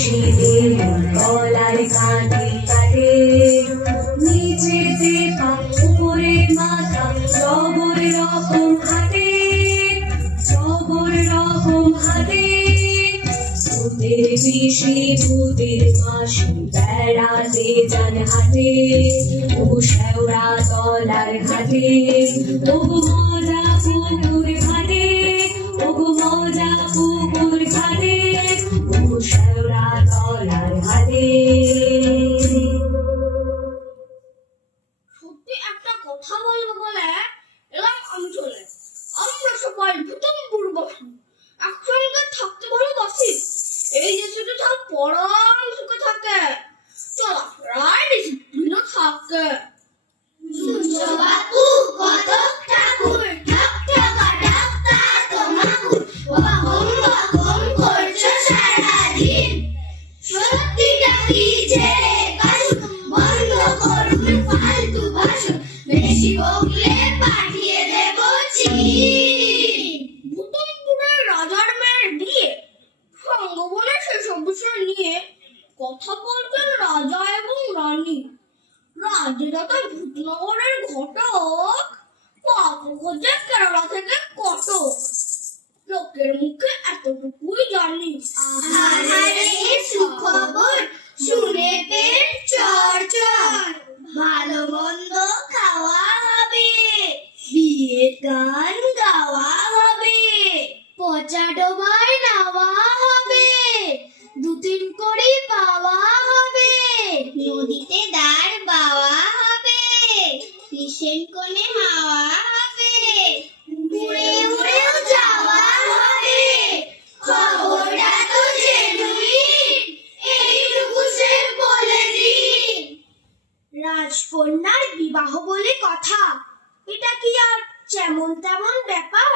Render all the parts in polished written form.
শীতের গলার কাঁধে কাঁধে নিচেতে পা উপরে মাথা সবর রকম হাতে সবর রকম হাতে ভূতের বেশি ভূতের ফাঁসি বেড়াতে যান হাতে ও শেওড়া তলার ঘাটে ও মজা পুকুর ঘাটে ও মজা পুকুর ঘাটে ও শেওড়া তলার ঘাটে। সত্যি একটা কথা বলবো বলে এলাম অঞ্চলে আমরা সবাই ভূতম্বুর বসি একসঙ্গে থাকতে ভালোবাসি এই যে শুধু সব পরম সুখে থাকে চলাফেরায় ডিসিপ্লিনও থাকে। বাবু কত ঠাকুর ঠক ঠকা ঠকা তোমাকুর বহম বহম করছো সারাদিন সত্যিটা কি ছেড়ে কাশু বন্ধ করুন ফালতু ভাষণ বেশি বকলে পাঠিয়ে দেব ভূতম্বুরের রাজার মেয়ের বিয়ে সঙ্গবনে সেসব বিষয় নিয়ে কথা বলতেন রাজা এবং রানী। রাজদাতা ভূতনগরের ঘটক পাপ খোঁজে কেরালা থেকে কটক লোকের মুখে এতটুকুই জানি আহারে সুখবর শুনে পেট চড়চড় ভালো মন্দ খাওয়া হবে বিয়ে গান গাওয়া হবে পচা ডোবার নাওয়া হবে 2-3 করে পাওয়া হবে নদীতে দাঁড় বাওয়া হবে কিসেন কোণে হাওয়া হবে উড়ে উড়েও যাওয়া হবে খবরটা তো জেনুইন এইটুকু সে বলে দিন। রাজকন্যার বিবাহ বলে কথা এটা কি আর যেমন তেমন ব্যাপার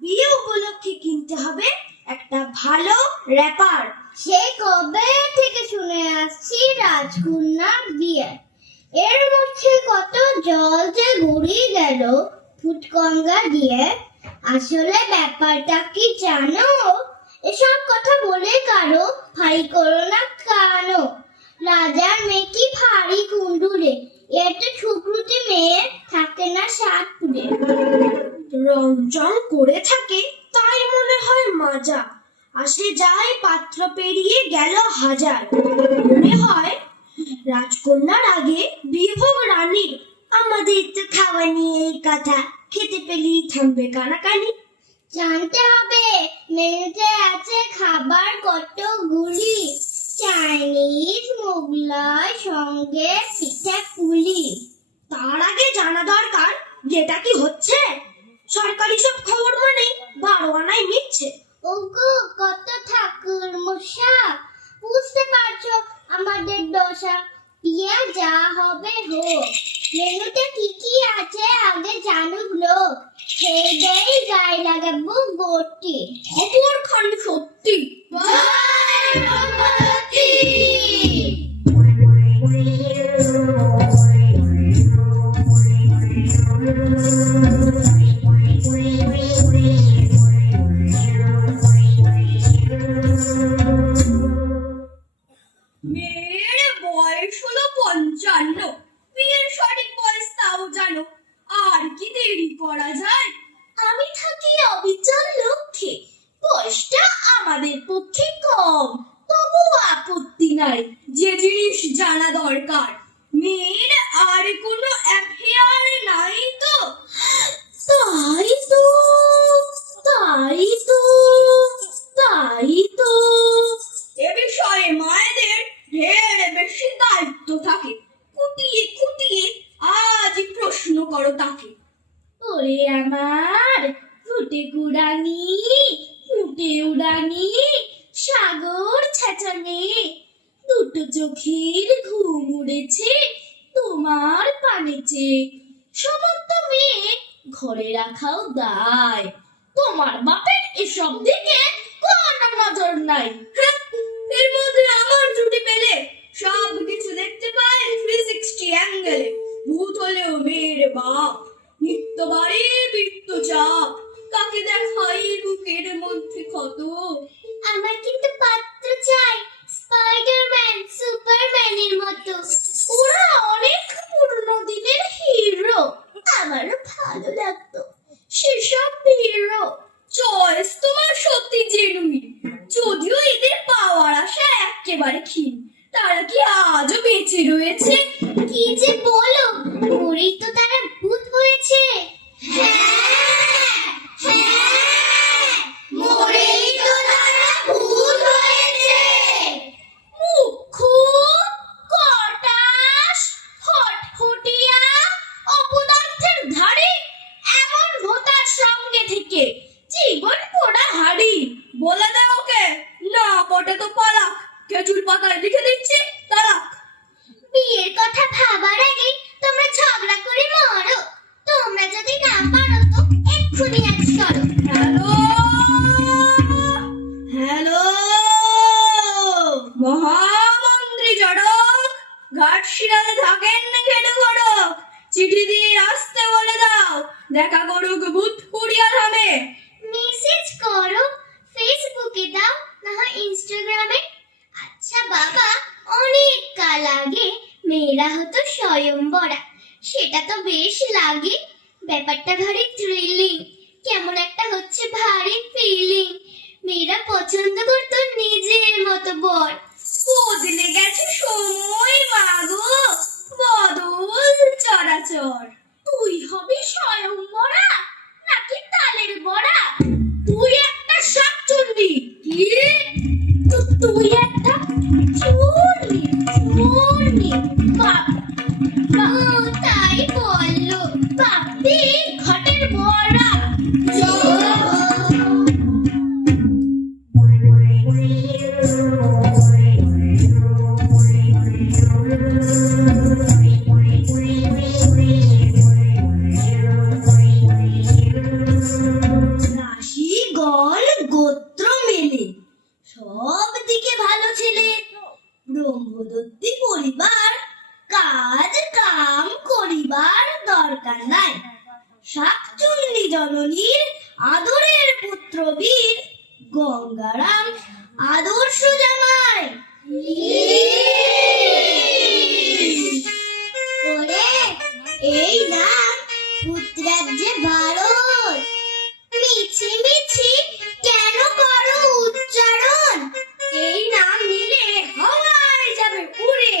বিয়ে উপলক্ষে কিনতে হবে একটা ভালো র্যাপার। সে কবে থেকে শুনে আসছি রাজকন্যার বিয়ে এর মধ্যে কত জল যে গড়িয়ে গেল ফুটগঙ্গা দিয়ে আসলে ব্যাপারটা কি জানো এসব কথা বলে কারো ভারী করো না কানো রাজার মেয়ে কি ভারী কুণ্ডুরে এতে ঠুকরুটি মেয়ে থাকে না সাত পুরে রংচং করে থাকে তাই মনে হয় মাজা আসে যায় পাত্র পেরিয়ে গেল হাজার মনে হয় রাজকন্যার আগে বিভোগ রানীর আমাদের তো খাওয়া নিয়ে এই কথা খেতে পেলেই থামবে কানাকানি জানতে হবে মেনুতে আছে খাবার কতগুলি চাইনিজ মোগলাই সঙ্গে পিঠে পুলি তার আগে জানা দরকার যেটা কি হচ্ছে সরকারি সব খবর মানে 12 আনায় মিথ্যে। ওগো কত ঠাকুর মশা বুঝতে পারছো আমাদের দশা বিয়ে যা হবে হোক মেনুতে কি কি আছে আগে জানুক লোক খেয়ে দেই গায়ে লাগাবো গোটি খবর খালি সত্যি জয় ভগবতী। মেয়ের বয়স হলো 55 বিয়ের সঠিক বয়স তাও জানো আর কি দেরি করা যায় আমি থাকি অবিচল লক্ষ্যে বয়সটা আমাদের পক্ষে কম তবু আপত্তি নাই যে জিনিস জানা দরকার মেয়ের আর কোনো অ্যাফেয়ার নাই তো তাই তো তাই তো তাই তো এ বিষয়ে মায়েদের ঢের বেশি দায়িত্ব থাকে কুটিয়ে কুটিয়ে আজ প্রশ্ন করো তাকে ওরে আমার ফুটে কুড়ানি ফুটে উড়ানি সাগর ছেঁচানে দুটো চোখের ঘুম উড়েছে তোমার পানেছে সমস্ত মেয়ে ঘরে রাখাও দায় তোমার বাপের এসব দিকে কোনো নজর নাই এর মধ্যে আমার জুটি পেলে সব কিছু দেখতে পায় 360 অ্যাঙ্গেলে ভূত হলেও মেয়ের বাপ নিত্য বাড়ি বৃত্ত চাপ কাকে দেখাই বুকের মধ্যে ক্ষত আমার কিন্তু পাতায় লিখে দিচ্ছি তালাক। বিয়ের কথা ভাবার আগে তোমরা ঝগড়া করে মরো। তোমরা যদি না পারো তো এক্ষুনি আজ করো। হ্যালো হ্যালো, মহামন্ত্রী জড়ক, ঘাটশিরাতে থাকেন খেটে খড়ক, চিঠি দিয়ে আসতে বলে দাও, দেখা করুক ভূতপুরিয়া ধামে। মেসেজ করো, ফেসবুকে দাও, না হয় ইনস্টাগ্রামে। আচ্ছা বাবা, অনেক কাল আগে মেয়েরা হতো স্বয়ংবরা, সেটা তো বেশ লাগে। ব্যাপারটা ভারী থ্রিলিং, কেমন একটা হচ্ছে ভারী ফিলিং। মেয়েরা পছন্দ করতো নিজের মতো বর। বদলে গেছে সময় মাগো, বদল চরাচর। তুই হবি স্বয়ংবরা নাকি তালের বড়া? তুই একটা শাকচুন্নি। কি? তুই একটা চুরনি। চুরনি বাবা, তাই বললো বাপি ঘটের বড়া। রাশি গণ গোত্র মেলে সব দিকে ভালো ছেলে। ব্রহ্মদত্তি পরিবার, কাজ কাম করিবার দরকার নাই। শাকচুন্নি জননীর আদরের পুত্র বীর, গঙ্গারাম আদর্শ জামাই। ওরে এই না পুত্রার যে ভারত, মিছি মিছি কেন করো উচ্চারণ? এই নাম নিলে হওয়ায় যাবে উড়ে,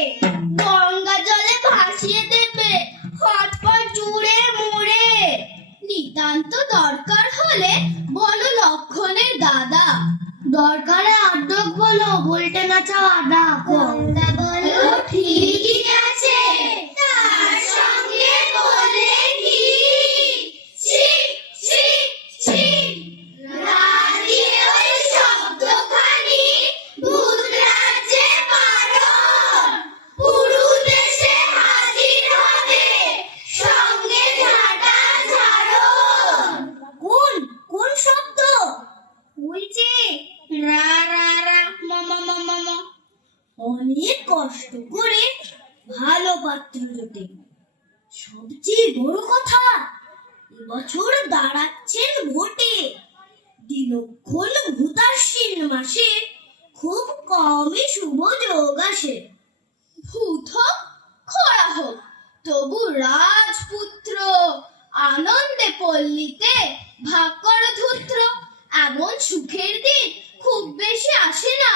গঙ্গা জলে ভাসিয়ে দেবে হাত পা জুড়ে মুড়ে। নিতান্ত দরকার হলে বলো লক্ষণের দাদা, দরকারে আড্ডক বলো বলতে না চাও আডা। গঙ্গা বলো ঠিকই আছে, তার সঙ্গে বলে কি? ছি ছি ছি, রাধে ওই শব্দখানি ভূত রাজ্যে বারণ। পুরু দেশে হাজির হবে সঙ্গে ঝাঁটা ঝাড়ন। কোন কোন শব্দ? ওই যে রা রা রা মামা মামা মা। অনেক কষ্ট করে ভালো পাত্র জোটে। সবচেয়ে বড় কথা, এবছর দাঁড়াচ্ছেন ভোটে। দিনক্ষণ ভূতাশ্বিন মাসে খুব কমই শুভ যোগ আসে। ভূত হোক খরা হোক তবু রাজপুত্র, আনন্দে পল্লীতে ভাগ করো ধূত্র। এমন সুখের দিন খুব বেশি আসে না,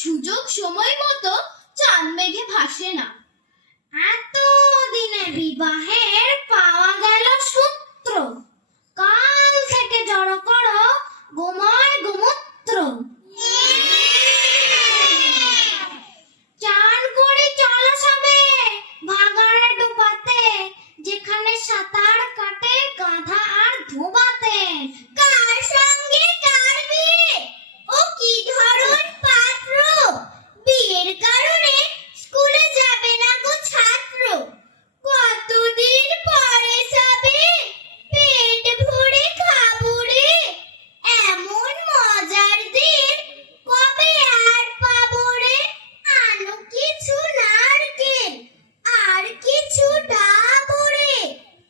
সুযোগ সময় মতো চাঁদ মেঘে ভাসে না। এত দিনে বিবাহের পাওয়া গেল সূত্র, কাল থেকে জড়ো করো গোময় গোমূত্র। চান করে চলো সবে ভাগাড়ে ডুবাতে, যেখানে সাঁতার কাটে গাধা আর ধোবাতে। কার সঙ্গে কার বিয়ে, ও কি ধরন পাত্র? বিয়ের কারণে স্কুলে যাবে না গো ছাত্র। কতদিন পরে সবে পেট ভরে খাবো রে, এমন মজার দিন কবে আর পাবো রে। আনো কিছু নারকেল আর কিছু ডাবো রে,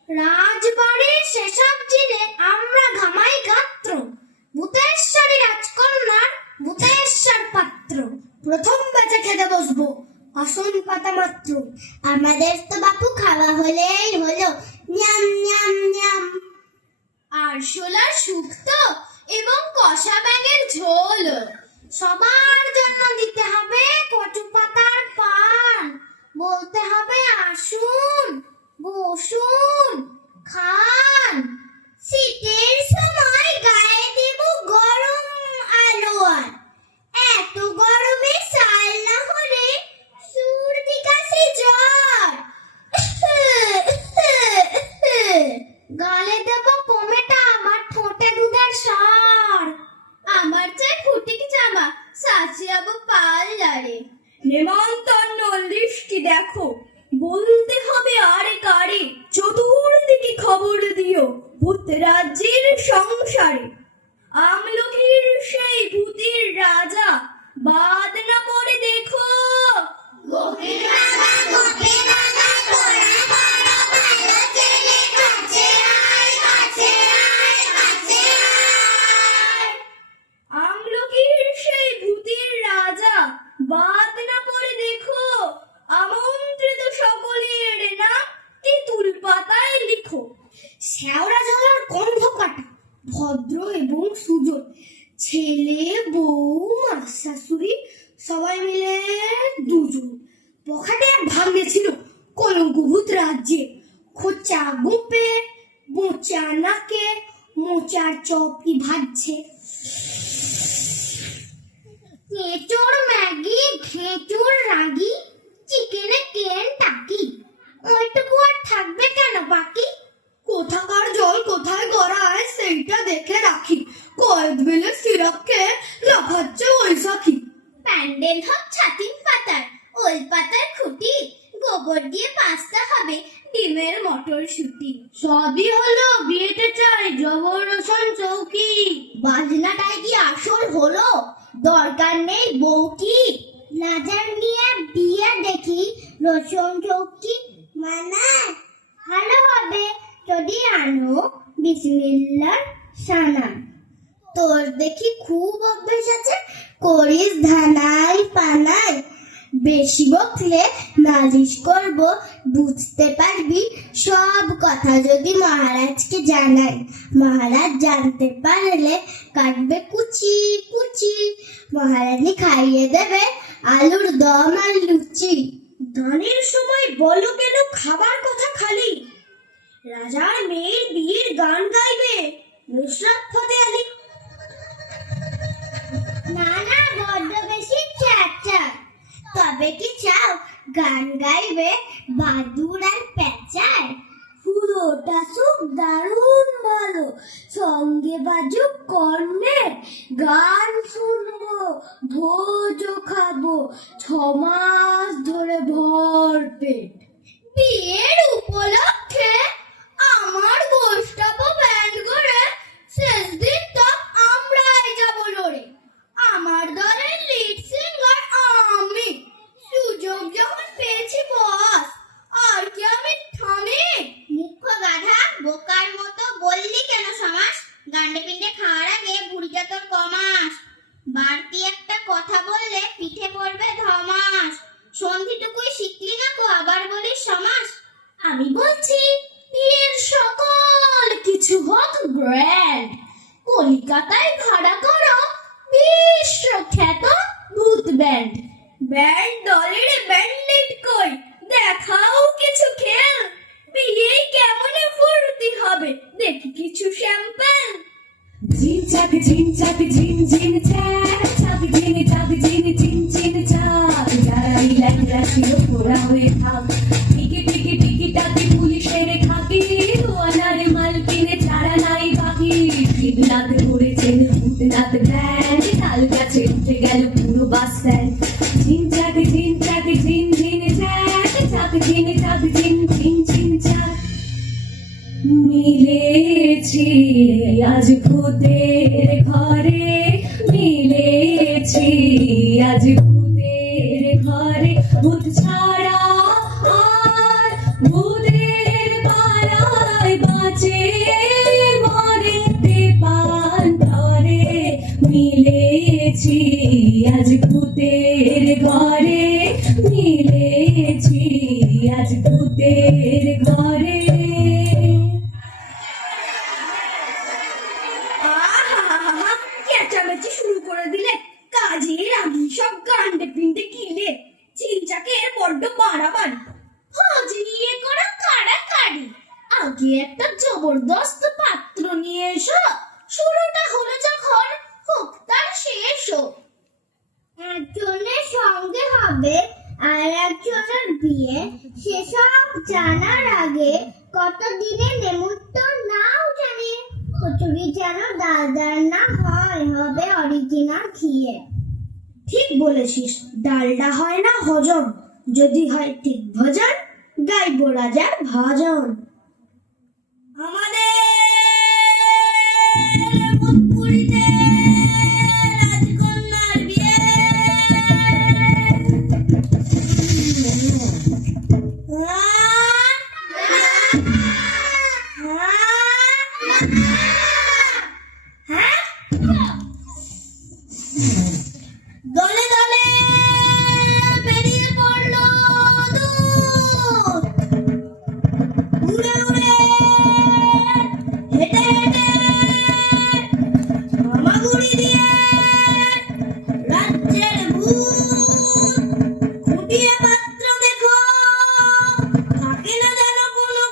রাজবাড়ির সেসব জিনে আমরা ঘামাই গাত্র। ভূতেশ্বরী রাজকন্যার ভূতেশ্বর পাত্র, প্রথম বেঁচে খেতে বসবো আসন পাতা মাত্র। আমাদের তো বাপু খাওয়া হলেই হলো, ন্যাম ন্যাম ন্যাম। আরশোলার শুক্তো এবং কষা ব্যাঙের ঝোল, সবার জন্য দিতে হবে কচু পাতার পান। বলতে হবে আসুন বসুন খান। শীতের সময় গায়ে দেব গরম আলোয়ার, এত গরমে সাল না হলে সর্দি কাশি জ্বর। গালে দেব কমেটা আমার ঠোঁটে দুধের স্বর। আমার চাই ফুটিক জামা সাজিয়াবো পার্লারে, নেমন্তন্ন লিস্টটি দেখো, বলতে হবে আরে কারে, চতুর্দিকে খবর দিও ভূত রাজ্যের সংসারে। আমলকির সেই ভূতের রাজা, বাদ না পড়ে দেখো। আমলকির সেই ভূতের রাজা, বাদ না পড়ে দেখো। আমন্ত্রিত সকলের নাম তেঁতুল পাতায় লিখো। শ্যাওড়া জলার গন্ধ কাটা, ভদ্র এবং সুজন, ছেলে বউ মা শাশুড়ি সবাই মিলে দুজন। পকেটে এক ভাগ্নে ছিল কলঙ্কভূত রাজ্যে, খোঁচা গুপে মোচা নাকে মোচার চপি ভাজছে। কেঁচোর ম্যাগি ঘেঁচোর রাগি, চিকেনে কেন টাকি, ওইটুকু আর থাকবে কেন বাকি? কোথাকার জল কোথায় গড়ায় সেইটা দেখে রাখি, কয়েক বেলে সিরাপকে লাফাচ্ছে বৈশাখী। প্যান্ডেল হোক ছাতিম পাতার, ওল পাতার খুঁটি, গোবর দিয়ে পাস্তা হবে ডিমের মটরশুঁটি। সবই হলো, বিয়েতে চাই জবরদস্ত চৌকি, বাজনাটাই কি আসল হলো, দরকার নেই বউ কি? রাজার নিয়ে বিয়ে দেখি রসুন চৌকি মানায়, ভালো হবে যদি আনো বিসমিল্লাহ সানা। তোর দেখি খুব অভ্যেস আছে, করিস ধানাই পানাই, বেশি বকলে নালিশ করব, বুঝতে পারবি সব কথা যদি মহারাজকে জানাই। মহারাজ জানতে পারলে কাটবে কুচি কুচি, মহারানী খাইয়ে দেবে আলুর দম আর লুচি। গানের সময় বলো কেন খাবার কথা খালি, রাজার মেয়ের বিয়ের গান গাইবে নুসরাত ফতে আলী। না না, বড্ড বেশি চ্যাচা, তবে কি চাও গান গাইবে বাদুর আর পেঁচায়? পুরোটা সুখ দারুণ ভালো, সঙ্গে বাজুক কর্ণের, গান শুনবো ভোজও খাবো 6 মাস ধরে ভরপেট। বিয়ের উপলক্ষে আমার গোষ্ঠপো ব্যান্ড করে শেষ দিন তো আমরাই যাবো লড়ে। আমার দলের লিড সিঙ্গার আমি, সুযোগ যখন পেয়েছি বস, আর কি আমি থামি? মুখ্য গাধা, বোকার মতো বললি কেন সমাস? গান্ডে পিন্ডে খাওয়ার আগে বুড়িটা তোর কমাস, বাড়তি একটা কথা বললে পিঠে পড়বে ধমাস। সন্ধিটুকুই শিখলি না কো, আবার বলিস সমাস? আমি বলছি বিয়ের সকল কিছু হোক গ্র্যান্ড, কলিকাতায় ভাড়া করো বিশ্বখ্যাত ভূত ব্যান্ড। ব্যান্ড দলের ব্যান্ডেড কই, দেখাও কিছু খেল, বিয়ে কেমনে ফুর্তি হবে দেখি কিছু স্যাম্পল। ঝিন চাক ঝিন চাক ঝিন ঝিন চাক, চাক ঝিন চাক ঝিন ঝিন ঝিন চাক, যারাই ল্যাংড়া ছিল ঘোরা হয়ে থাক, টিকি টিকি টিকি টাকি পুলিশের খাকি, আনারে মাল কিনে ছাড়া নাই বাকি। শিবনাথ ঘুরেছেন ভূতনাথ ব্যান্ড, তাল গাছে উঠে গেল পুরো বাস স্ট্যান্ড। ঝিন চাক ঝিন চাক ঝিন ঝিন চাক, চাক ঝিন চাক ঝিন ঝিন ঝিন চাক। মিলেছি আজ ভূতের ঘরে, মিলেছি আজ ভূতের ঘরে, ভূত ছাড়া আর ভূতের পাড়ায় বাঁচে মরেতে পান ধরে। মিলেছি আজ ভূতের ঘরে, মিলেছি আজ ভূতের ঘরে। চেঁচামেচি শুরু করে দিলে, কাজের আগে সব গান্ডে পিন্ডে কিলে, চিনচাকে বড্ড বাড়াবাড়ি, খোঁজ নিয়ে করো কাড়াকাড়ি। আগে একটা জবরদস্ত পাত্র নিয়ে এসো, শুরুটা হলো যখন হোক তার শেষও। একজনের সঙ্গে হবে আর একজনের বিয়ে, সেসব জানার আগে কত দিনে নেমন্তন্ন নাও জানি, কচুরি যেন দাদার না হয়, হবে অরিজিনাল ঘিয়ে। ঠিক বলেছিস, ডালডা হয় না হজম, যদি হয় ঠিক ভজন, গাইব রাজার ভজন। আমাদের পুরীতে রাজকন্যার বিয়ে। দলে দলে বেরিয়ে পড়লো দূত, উড়ে উড়ে হেঁটে হেঁটে মামাগুড়ি দিয়ে রাজ্যের ভূত, খুঁটিয়ে মাত্র দেখো থাকে না যেন কোনো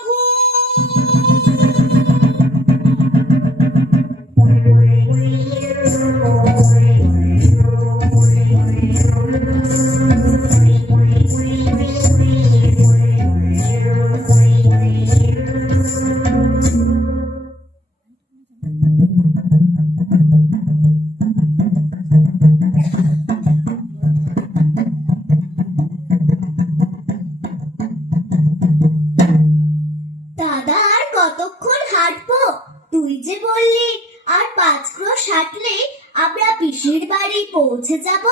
দাদা, আর কতক্ষণ হাঁটবো? তুই যে বললি আর 5 ক্রোশ হাঁটলে আমরা পিসির বাড়ি পৌঁছে যাব।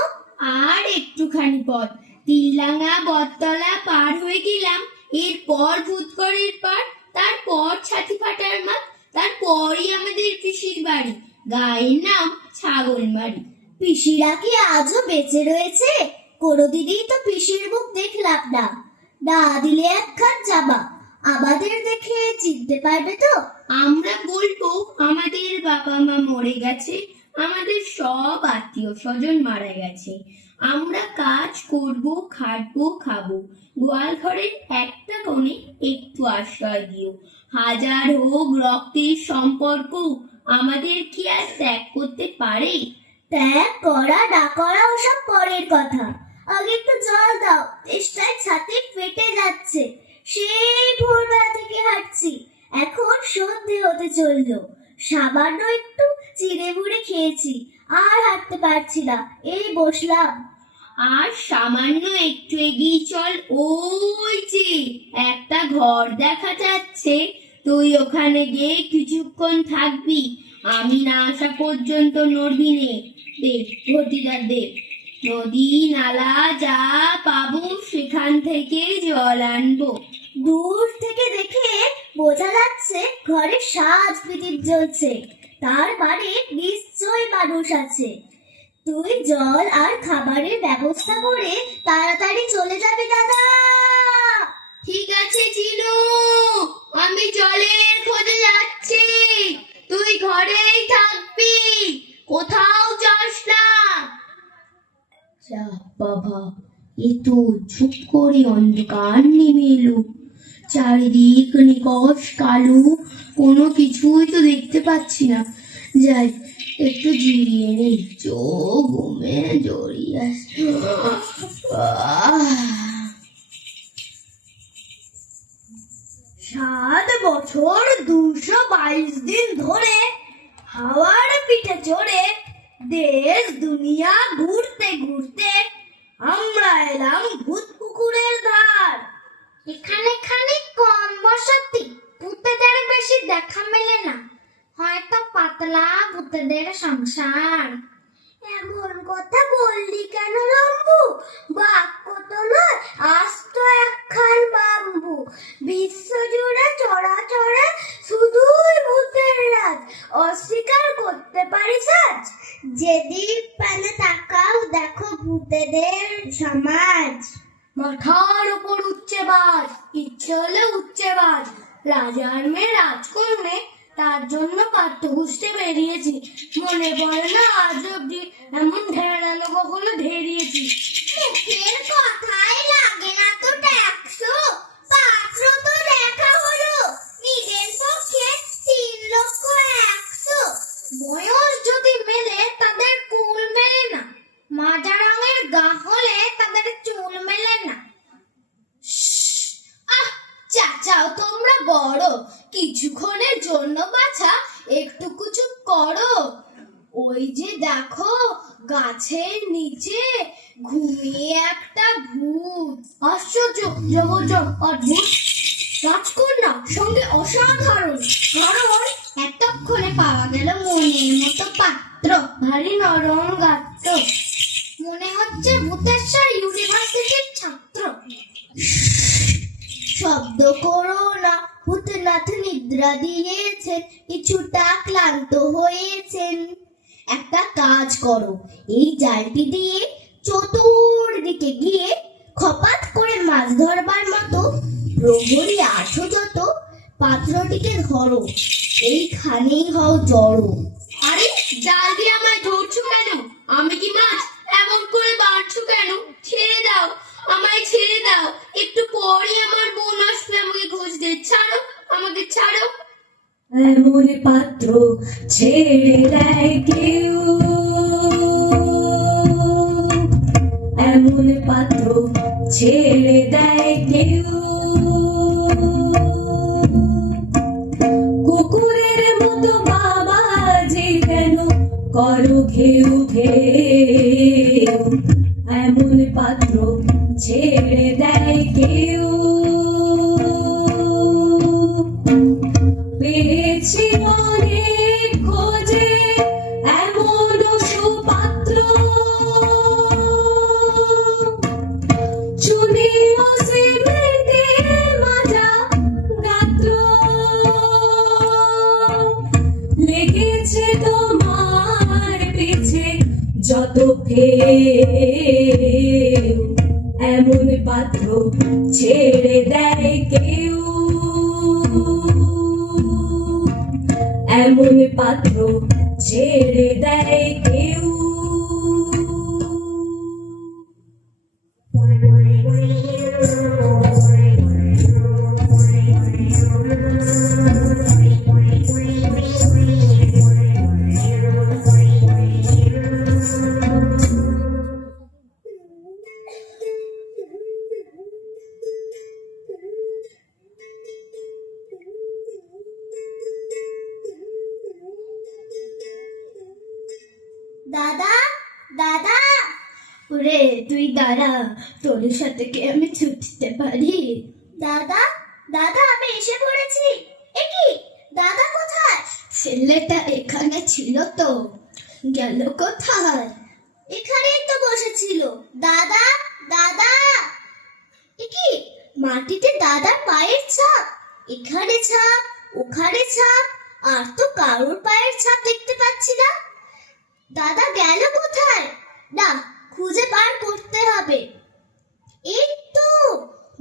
আর একটুখানি পথ, তিল্লাঙ্গা বটতলা পার হয়ে গেলাম, এরপর ভূতগড়ের পার, তারপর ছাতি ফাটার মাঠ, তারপরই আমাদের পিসির বাড়ি, গায়ের নাম ছাগলমারি। পিসিরা কি আজও বেঁচে রয়েছে? কোনোদিনই তো পিসির মুখ দেখলাম না। না দিলে একখান জামা, আমাদের দেখে চিনতে পারবে তো? আমরা বলবো আমাদের বাবা মা মরে গেছে, আমাদের সব আত্মীয় স্বজন মারা গেছে, আমরা কাজ করব, খাটবো, খাবো, গোয়াল ঘরের একটা কোণে একটু আশ্রয় দিও। হাজার হোক রক্তের সম্পর্ক, আমাদের কি আর ত্যাগ করতে পারে? ত্যাগ করা না করা ওসব পরের কথা। আগে একটু জল দাও, তেষ্টায় ছাতি ফেটে যাচ্ছে। সেই ভোরবেলা থেকে হাঁটছি, এখন সন্ধে হতে চললো। সামান্য একটু চিড়ে মুড়ে খেয়েছি, আর হাঁটতে পারছি না, এই বসলাম। আর সামান্য একটু এগিয়ে চল, ওই যে একটা ঘর দেখা যাচ্ছে, তুই ওখানে গিয়ে কিছুক্ষণ থাকবি, আমি না আসা পর্যন্ত নড়বি নে। দেখ ঘটিদার দেখ, নদী নালা যা পাবো সেখান থেকে জল আনবো। দূর থেকে দেখে বোঝা যাচ্ছে ঘরে সাজ প্রদীপ জ্বলছে, তার মানে নিশ্চয় মানুষ আছে। তুই জল আর খাবারের ব্যবস্থা করে তাড়াতাড়ি চলে যাবি দাদা। ঠিক আছে চিনু, আমি জলের খোঁজে যাচ্ছি, তুই ঘরেই থাকবি, কোথাও যাস না। যা বাবা, এ তো চুপ করে অন্ধকার নেমে এলো, চারিদিক নিকষ কালো, কোনো কিছুই তো দেখতে পাচ্ছি না। যাই একটু জিরিয়ে নেই, চোখ ঘুমে জড়িয়ে আসছে। 7 বছর 222 দিন ধরে হাওয়ার পিঠে চড়ে দেশ দুনিয়া ঘুরতে ঘুরতে আমরা এলাম ভূত পুকুরের ধার। এখানে খানিক কম বসতি, ভূতেদের বেশি দেখা মেলে না, হয়তো পাতলা ভূতেদের সংসার। এমন কথা বললি কেন লম্বু? বাক্য তো নয়, আস্ত একখান বাম্বু। বিশ্বজুড়ে চড়াচড়ে শুধুই ভূতের রাজ, অস্বীকার করতে পারিস আজ? যেদিক পানে তাকাও দেখো ভূতেদের সমাজ। মাথার উপর উচ্চে বাজ, ইচ্ছে হলে উচ্চে বাজ, রাজার মেয়ে রাজকন্যে, তার জন্য পাঠ্য ঘুষতে বেরিয়েছি। মনে পড়ে না আজ অব্দি এমন ঢেরানো কখনো ঢেরিয়েছি। মুখের কথাই লাগে না তো ট্যাক্সো, পাত্র তো দেখা হলো, নিজের পক্ষে 3,100,000। বয়স যদি মেলে তাদের কুল মেলে না, মাজা রঙের গা হলে তাদের চুল মেলে না। চাচাও তোমরা বড়, কিছুক্ষণের জন্য বাছা একটু কিছু করো। ওই যে দেখো গাছের নিচে ঘুমিয়ে একটা ভূত। আশ্চর্য, জবরদস্ত অদ্ভুত রাজকন্যা সঙ্গে অসাধারণ, কারণ এতক্ষণে পাওয়া গেল মনের মতো পাত্র, ভারী নরম গাত্র, মনে হচ্ছে ভূতেশ্বর ইউনিভার্সিটির ছাত্র। শব্দ করো না, ভূতনাথ নিদ্রা দিয়েছেন, কিছুটা ক্লান্ত হয়েছেন। একটা কাজ করো, এই জালটি দিয়ে চতুর্দিকে গিয়ে খপাত করে মাছ ধরবার মতো প্রহরী আছো যত, পাত্রটিকে ধরো, এইখানেই হও জড়ো। আরে জাল দিয়ে আমায় ধরছো কেন? আমি কি মাছ? এমন করে বাড়ছো কেন? ছেড়ে দাও, আমায় ছেড়ে দাও, একটু পরই আমার বোন আসবে আমাকে খুঁজতে। ছাড়ো, আমাকে ছাড়ো। এমন পাত্র ছেড়ে দেয় কেউ, এমন পাত্র ছেড়ে দেয় কেউ, কুকুরের মতো বাবাজি কেন করো ঘেউ ঘেউ, এমন পাত্র ছেড়ে দেয় কেউ। পেয়েছি অনেক খোঁজে এমন সুপাত্র, চুনি ও সিমেন্টে মাজা গাত্র, লেগেছে তোমার পিছে যত ফেউ, এমন পাত্র ছেড়ে দেয় কেউ, এমন পাত্র ছেড়ে দেয় কেউ। দাদা, দাদা, ওরে তুই দাঁড়া, তোর সাথে কি আমি ছুটতে পারি? দাদা, দাদা, আমি এসে পড়েছি। এ কি, দাদা কোথায়? ছেলেটা এখানে ছিল তো, গেল কোথায়? এখানেই তো বসেছিল। দাদা, দাদা, এ কি, মাটিতে দাদার পায়ের ছাপ, এখানে ছাপ, ওখানে ছাপ, আর তো কারোর পায়ের ছাপ দেখতে পাচ্ছি না। দাদা গেল কোথায়? না, খুঁজে বার করতে হবে। এই তো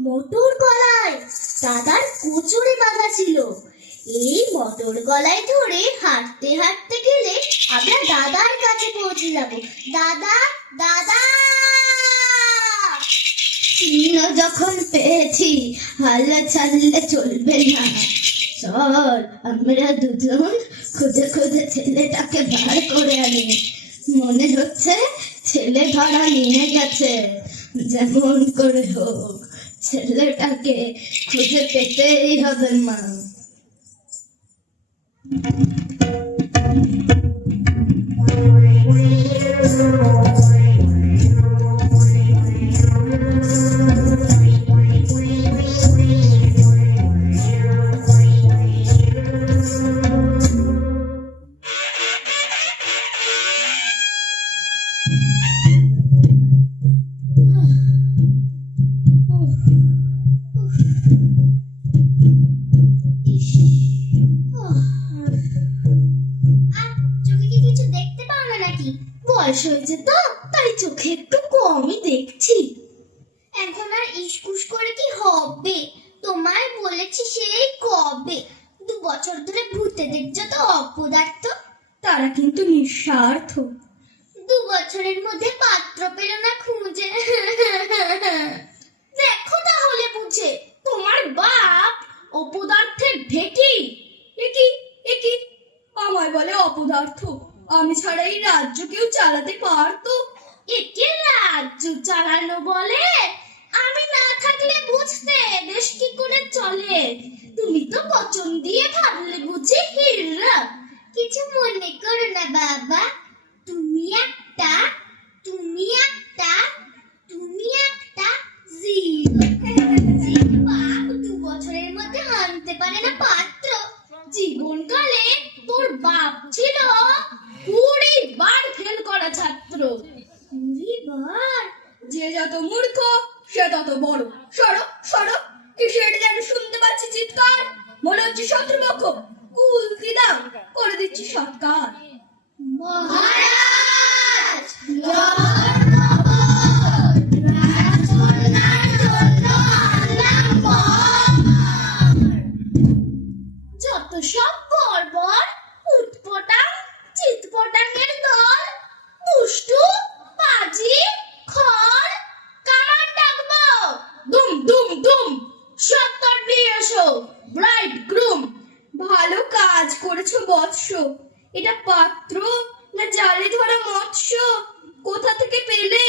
মোটর গলায় দাদার কুচুরে বাঁধা ছিল। এই মোটর গলায় ধরে হাঁটতে হাঁটতে গেলে আমরা দাদার কাছে পৌঁছে যাব। দাদা, দাদা, চিহ্ন যখন পেয়েছি হাল্লা ছাড়লে চলবে না। চল আমরা দুজন খুঁজে খুঁজে ছেলেটাকে বার করে আনি। মনে হচ্ছে ছেলে ধরা নিয়ে গেছে, যেমন করে হোক ছেলেটাকে খুঁজে পেতেই হবে মা। চোখে কি কিছু দেখতে পাও না নাকি? বয়স হয়েছে তো, তাই চোখে একটু কমই দেখছি। এখন আর ইসকুস করে কি হবে? তোমায় বলেছি সেই কবে। 2 বছর ধরে ভূতে দেখছো তো অপদার্থ। তারা কিন্তু নিঃস্বার্থ। 2 বছরের মধ্যে পাত্র পেল না খুঁজে। দেখো তাহলে বুঝে, তোমার বাপ অপদার্থের ঢেকি। একি আমায় বলে অপদার্থ, আমি ছাড়া এই রাজ্য কেউ চালাতে পারতো? একে রাজ্য চালানো বলে? আমি না থাকলে বুঝতে দেশ কি করে চলে? তুমি তো বচন দিয়ে ভাবলে বুঝি হিররা। কিছু মনে করো না বাবা, তুমি একটা তুমি একটা তুমি একটা জিরো। যে বাপ 2 বছরের মধ্যে আনতে পারে না পাত্র, জীবনকালে তোর বাপ ছিল 20 বার ফেল করা ছাত্র। 20 বার? যে যত মূর্খ সে তত বড়। সরো সরো, কিসের যেন শুনতে পাচ্ছি চিৎকার, মনে হচ্ছে শত্রুপক্ষ। কুলকি দাও, করে দিচ্ছি সৎকার। মহারাজ জগন্নাথ রাজকন্যার জন্য আনলাম বর। যত সব বর্বর উৎপটাং চিৎপটাংয়ের দল, দুষ্টু পাজি খল, কামান ডাকবো দুম দুম দুম, সত্তর নিয়ে এসো ব্রাইড গ্রুম। ভালো কাজ করেছো বৎস, এটা পাত্র না জালে ধরা মৎস্য? কোথা থেকে পেলে,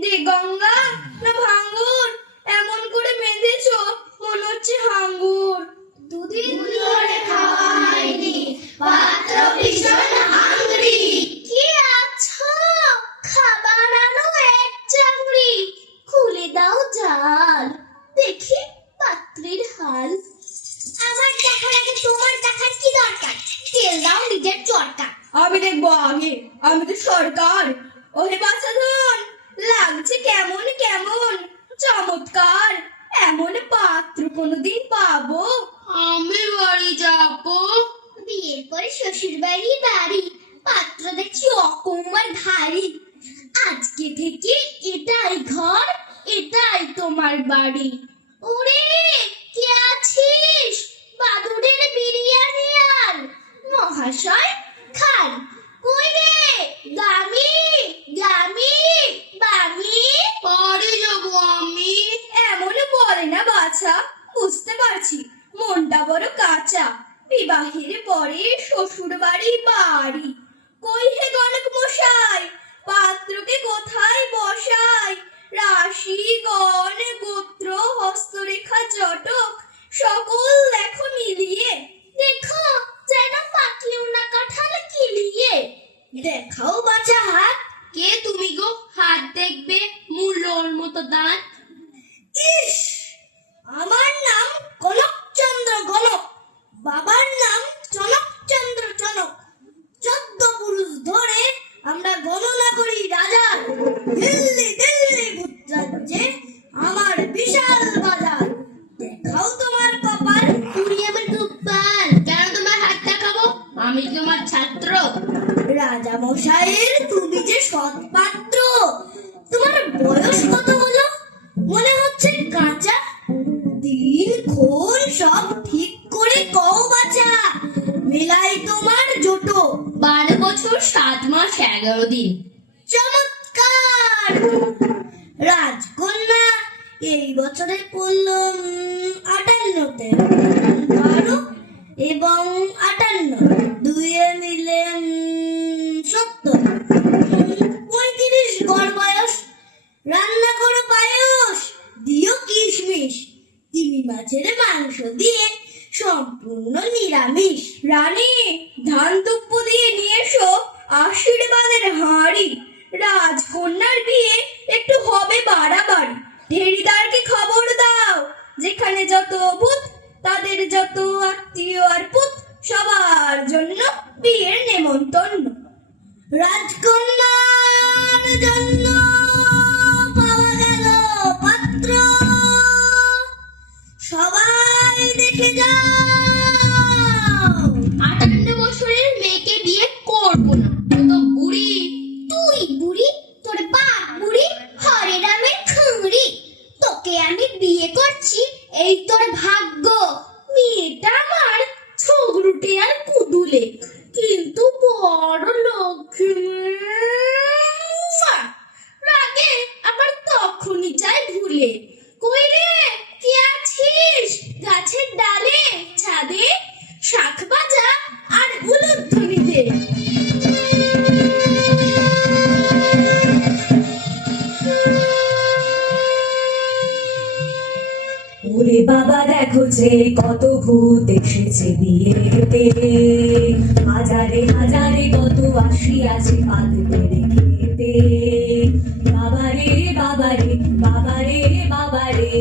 দে গঙ্গা না ভাঙ্গুর? এমন করে বেঁধেছো মনে হচ্ছে হাঙ্গুর। 2 দিন ধরে খাওয়া হয়নি, পাত্র ভীষণ হাংরি। কি আচ্ছা, খাবার আনো এক চামড়ি, খুলে দাও জাল, দেখি পাত্রীর হাল। আমার দেখার আগে তোমার দেখার কি দরকার? তেল দাও নিজের চরকা। আমি দেখবো আগে, আমি তো সরকার। ওহে বাছাধন, লাগছে কেমন কেমন চমৎকার, এমন পাত্র কোনদিন পাবো? আমি বাড়ি যাবো। বিয়ের পরে শ্বশুর বাড়ি দাঁড়ি, পাত্র দেখছি অকম্মার ধারি। আজকে থেকে এটাই ঘর, এটাই তোমার বাড়ি। ওরে কে আছিস, বাদুড়ের বিরিয়ানি আন, মহাশয় খান। কই রে গামি গামি বামি? পরে যাবো আমি। এমন বলে না বাছা, বুঝতে পারছি মনটা বড় কাঁচা। বিবাহের পরে শ্বশুর বাড়ি বাড়ি, কই হে গণক মশাই, পাত্রকে কোথায় বসাই? রাশি গণ গোত্র হস্তরেখা জটক সকল দেখো মিলিয়ে, দেখো যেন পাকলেও না কাঁঠাল কিলিয়ে। দেখাও বাছা হাত। কে তুমি গো, হাত দেখবে মূল্যর মতো দাঁত? ইস, আমার নাম কনকচন্দ্র গণক, বাবার নাম চনকচন্দ্র চনক। 14 পুরুষ ধরে আমরা গণনা করি রাজার, দিল্লি দিল্লি ভূতরাজ্যে আমার বিশাল বাজার। দেখাও তোমার কপাল। তুমি আমার গোপাল। কেন তোমার হাত দেখাবো, আমি তোমার ছাত্র। রাজা মশাইয়ের তুমি যে সৎ পাত্র, তোমার বয়স কত হলো? মনে হচ্ছে কাঁচা। দিন ক্ষণ সব ঠিক করে কও বাছা, মেলাই তোমার জোটো। 12 বছর 7 মাস 11 দিন। চমৎকার! রাজকন্যা এই বছরে পড়ল 58তে। 12 এবং 58 দুয়ে মিলে 70। 35 গড় বয়স। রান্না করো পায়েস, দিও কিশমিশ, তিমি মাছের মাংস দিয়ে সম্পূর্ণ নিরামিষ। রানী ধান তুপ্প দিয়ে নিয়ে এসো আশীর্বাদের হাঁড়ি। রাজকন্যার বিয়ে একটু হবে বাড়াবাড়ি, ঢেরিদারকে খবর দাও, যেখানে যত ভূত তাদের যত আত্মীয় আর পুত, সবার জন্য বিয়ের নেমন্তন্ন। রাজকন্যার জন্য পাওয়া গেল পাত্র, সবাই দেখে যাও। 58 বছরের মেয়েকে বিয়ে করবো না, ও তো বুড়ি। তুই বুড়ি, তোর বাপ বুড়ি, হরে রামের খুঁড়ি। তোকে আমি বিয়ে করছি, এই তোর ভাগ্য। মেয়েটা আমার ছোগরুটে আর কুদুলে, কিন্তু বড় লক্ষ্মী। রাগে আবার তখনই চাই ভুলে। কই রে কে আছিস, গাছের ডালে ছাদে, শাখ বাজা আর উলুধ্বনি দে। ওরে বাবা দেখো যে কত ভূত এসেছে বিয়েতে, হাজারে হাজারে কত আসিয়াছে পাত পেরে খেতে। বাবারে বাবারে বাবারে বাবারে,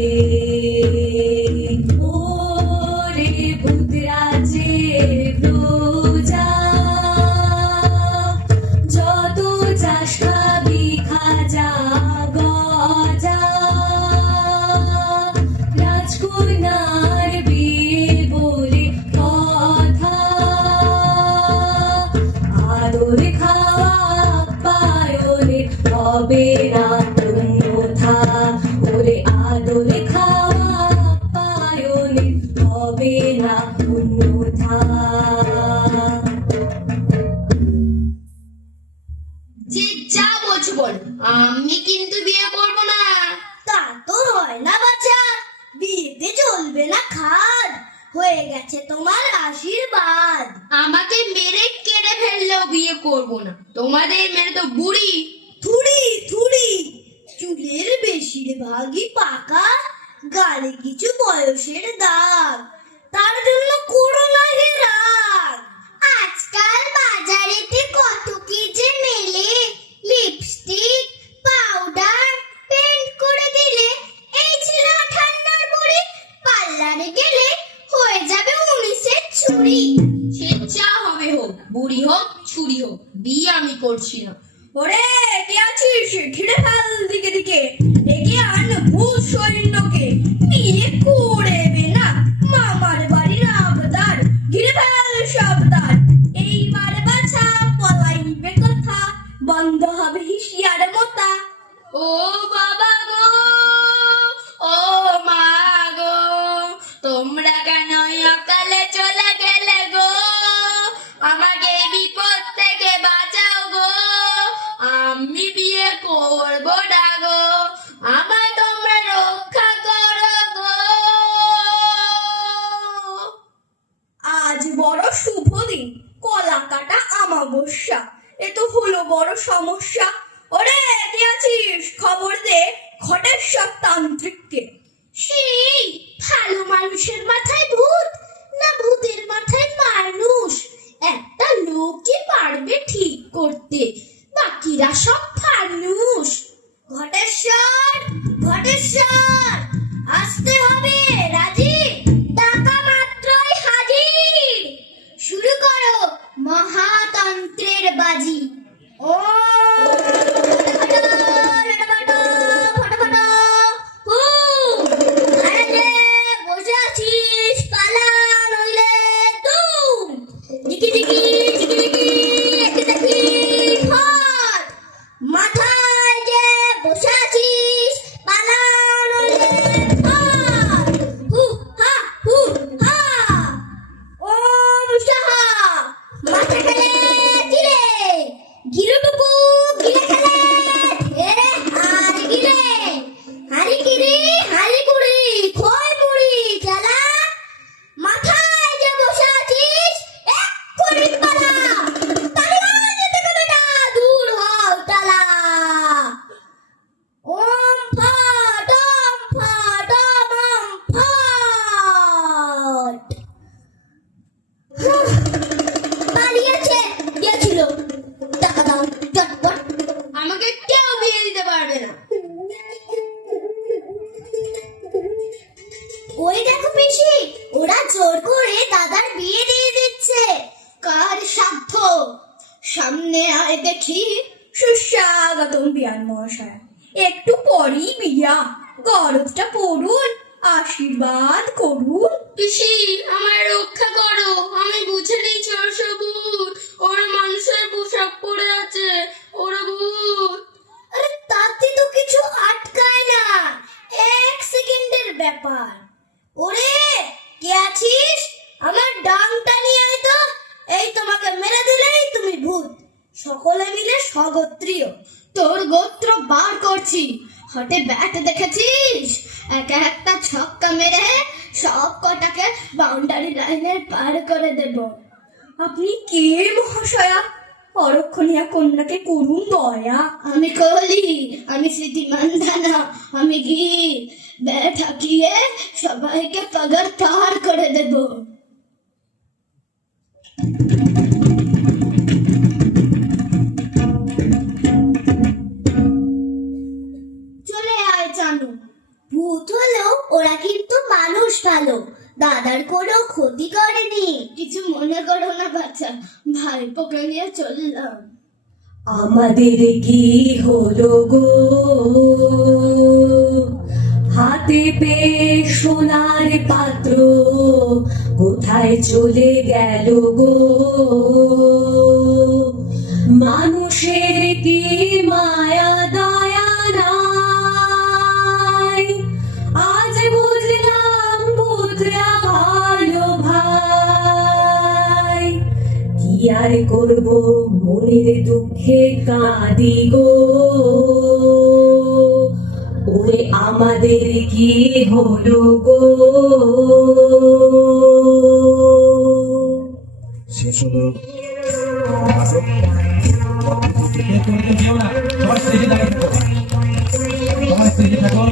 ওরে ভূত রাজ্যের প্রজা, যত চাষ খাবি খাজা গজা। রাজকন্যার বিয়ে বলে কথা, আদর খাওয়া পায়নে হবে না অন্যথা। ওরে আদর খাওয়া পায়নে হবে না অন্যথা। যে যা বলছো বল, আমি কিন্তু বিয়ে করব না। তা তো হয় না বাচ্চা, বিয়েতে চলবে না খাদ, হয়ে গেছে তোমার আশীর্বাদ। আমাকে মেরে কেড়ে ফেললেও বিয়ে করব না, তোমাদের মেরে তো বুড়ি। থুড়ি থুড়ি, চুলের বেশিরভাগই পাকা, গালে কিছু বয়সের দাগ, তার জন্য করো না হে রাগ। আজকাল বাজারেতে কত কি যে মেলে, লিপস্টিক পাউডার পেন্ট করে দিলে এই ছিল ঠান্ডার বুড়ি, পার্লারে গেলে হয়ে যাবে 19-এর চুড়ি। সে যা হবে হোক, বুড়ি হোক ছুরি হোক, বিয়ে আমি করছি না। ওরে কে আছিস, ঘিরে ফেল দিকে দিকে, ডেকে আন ভূত সৈন্যকে, বিয়ে করবে না মামার বাড়ির আবদার, ঘিরে ফেল সাবধান, এইবার বাছা পলাইবে কথা, বন্ধ হবে হিসিয়ার মোতা। ও বাবা গো, ও মা গো, তোমরা কেন অকালে চলে গেলে গো, আমাকে এই বিপদ থেকে বাঁচাও গো, আমি বিয়ে করব না গো, আমায় তোমরা রক্ষা করো গো। আজ বড় শুভ দিন, কলা কাটা আমাবস্যা, এ তো হলো বড় সমস্যা। ওরে কে আছিস, খবর দে ঘটেশ্বর তান্ত্রিককে। সেই ভালো মানুষের মাথায় ভূত, না ভূতের মাথায় মানুষ, একটা লোকই পারবে ঠিক করতে, বাকিরা সব ফানুষ। ঘটেশ্বর ঘটেশ্বর, আসতে হবে রাজি, টাকা মাত্রই হাজির, শুরু করো মহাতন্ত্রের বাজি। ও বসে আছিস, পালা নইলে তুম, দিকি দিকি দিকি দিকি একটি দেখি ফট, মাথায় যে বসে আছিস, পালা নইলে ফট, হু হা হু হা, ওম সাহা, মাথা খেলে গিরে, গিরুটুকু গিরে খেলে ঢেরে আর গিরে, হারি গিরি হারি গুড়ি খই মুড়ি খেলা, মাথায় যে বসে আছিস এক্ষুনি পালা, তালিবান থেকে বেটা দূর হও তালা। ওম ফট ওম ফট ওম ফট। পালিয়েছে, গেছিল, টাকা দাও চটপট। আমাকে কেউ বিয়ে দিতে পারবে না। ওই দেখো পিসি, ওরা জোর করে দাদার বিয়ে দিয়ে দিচ্ছে। কার সাধ্য, সামনে আয় দেখি। সুস্বাগতম বিয়ান মহাশয়, একটু পরেই বিয়া, গরদটা পড়ুন, আশীর্বাদ করুন। পিসি আমায় রক্ষা করো, আমি বুঝে নিয়েছি ওর সবুজ, ওরা মানুষের পোশাক পরে আছে, ওরা ভূত। আরে তাতে তো কিছু আটকায় না, 1 সেকেন্ডের ব্যাপার। ওরে কে আছিস, আমার ডাংটা নিয়ে আয় তো, এই তোমাকে মেরে দিলেই তুমি ভূত, সকলে মিলে স্বগোত্রীয়। তোর গোত্র বার করছি, হটে ব্যাট দেখেছিস, একা একটা ছক্কা মেরে সব কটাকে বাউন্ডারি লাইনের পার করে দেব। আপনি কে মহাশয়া, পরক্ষণীয়া কন্যাকে করুন দয়া। আমি কলি, আমি স্মৃতি মান্ধানা, আমি গীত, ঠাকিয়ে সবাইকে পাগার পাহাড় করে দেব। চলে আয় চানু। ভূত হলেও ওরা কিন্তু মানুষ ভালো, দাদার কোনো ক্ষতি করেনি। কিছু মনে করো না বাচ্চা, ভাইপোকে নিয়ে চললাম। আমাদের কি হলো গো, হাতে পেয়ে সোনার পাত্র কোথায় চলে গেল গো। মানুষের কি মায়া দয়া নাই, আজ বুঝলাম ভূতরা ভালো ভাই। কি আর করব মনের দুঃখে কাঁদি গো, ওরে আমাদের কি হলো গো। শেষ হলো। যেও না, সবাই স্টেজে দাঁড়িয়ে থাকো, সবাই স্টেজে থাকো।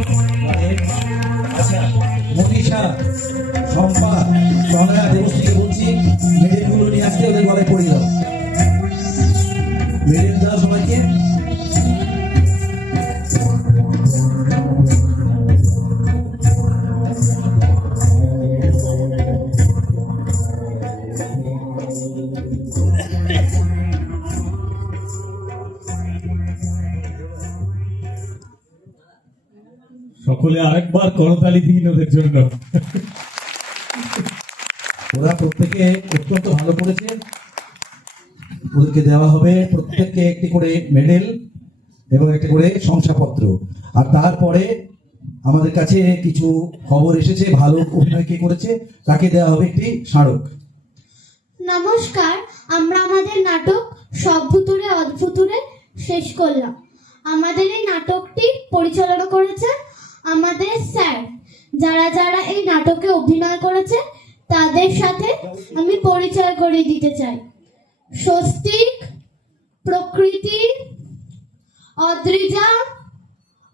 আচ্ছা, মনীষা, শম্পা, সনয়া, দেবশ্রীকে বলছি মেডেলগুলো নিয়ে আসতে, ওদের গলায় পড়ে দাও। মেডেল দাও সবাইকে। সকলে আরেকবার করতালি দিন ওদের জন্য। ওরা প্রত্যেকে অত্যন্ত ভালো করেছে। ওদেরকে দেওয়া হবে প্রত্যেককে একটি করে মেডেল এবং একটি করে শংসাপত্র। আর তারপরে আমাদের কাছে কিছু খবর এসেছে, ভালো অভিনয় কে করেছে তাকে দেওয়া হবে একটি স্মারক। নমস্কার, আমরা আমাদের নাটক সব ভুতুড়ে অদ্ভুতুড়ে শেষ করলাম। আমাদের এই নাটকটি পরিচালনা করেছে আমাদের স্যার। যারা যারা এই নাটকে অভিনয় করেছে তাদের সাথে আমি পরিচয় করিয়ে দিতে চাই। স্বস্তিক, প্রকৃতি, অদ্রিজা,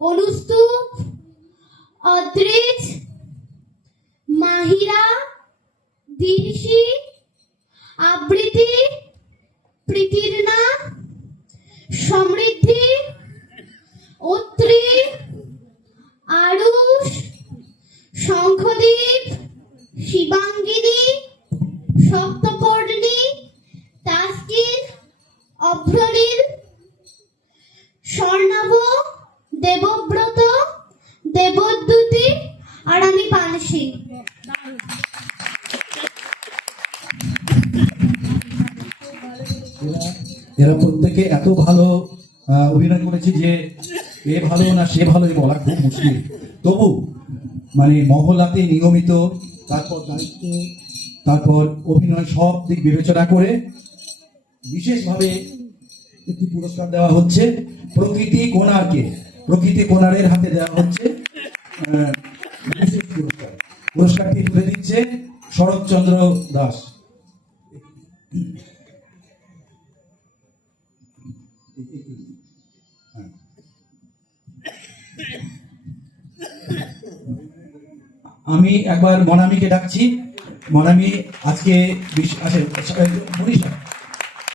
অনুস্তূপ, অদ্রিজ, মাহিরা, দিনশি, আবৃতি, প্রীতির্না, সমৃদ্ধি, অত্রি, আরুষ, শঙ্খদীপ, শিবাঙ্গিনী, সপ্তপর্ণী, তাস্কিন, অভ্রনীল, স্বর্ণাভ, দেবব্রত, দেবদ্যুতি আর আমি পানসী। এরা প্রত্যেকে এত ভালো অভিনয় করেছে যে এ ভালো না সে ভালো বলা খুব মুশকিল। তবু মানে মহলাতে নিয়মিত, তারপর দায়িত্ব, তারপর অভিনয় সব দিক বিবেচনা করে বিশেষভাবে একটি পুরস্কার দেওয়া হচ্ছে প্রকৃতি কোণারকে। প্রকৃতি কোণারের হাতে দেওয়া হচ্ছে বিশেষ পুরস্কার। পুরস্কারটি তুলে দিচ্ছে শরৎচন্দ্র দাস। আমি একবার মনামিকে ডাকছি। মনামি আজকে মনীষা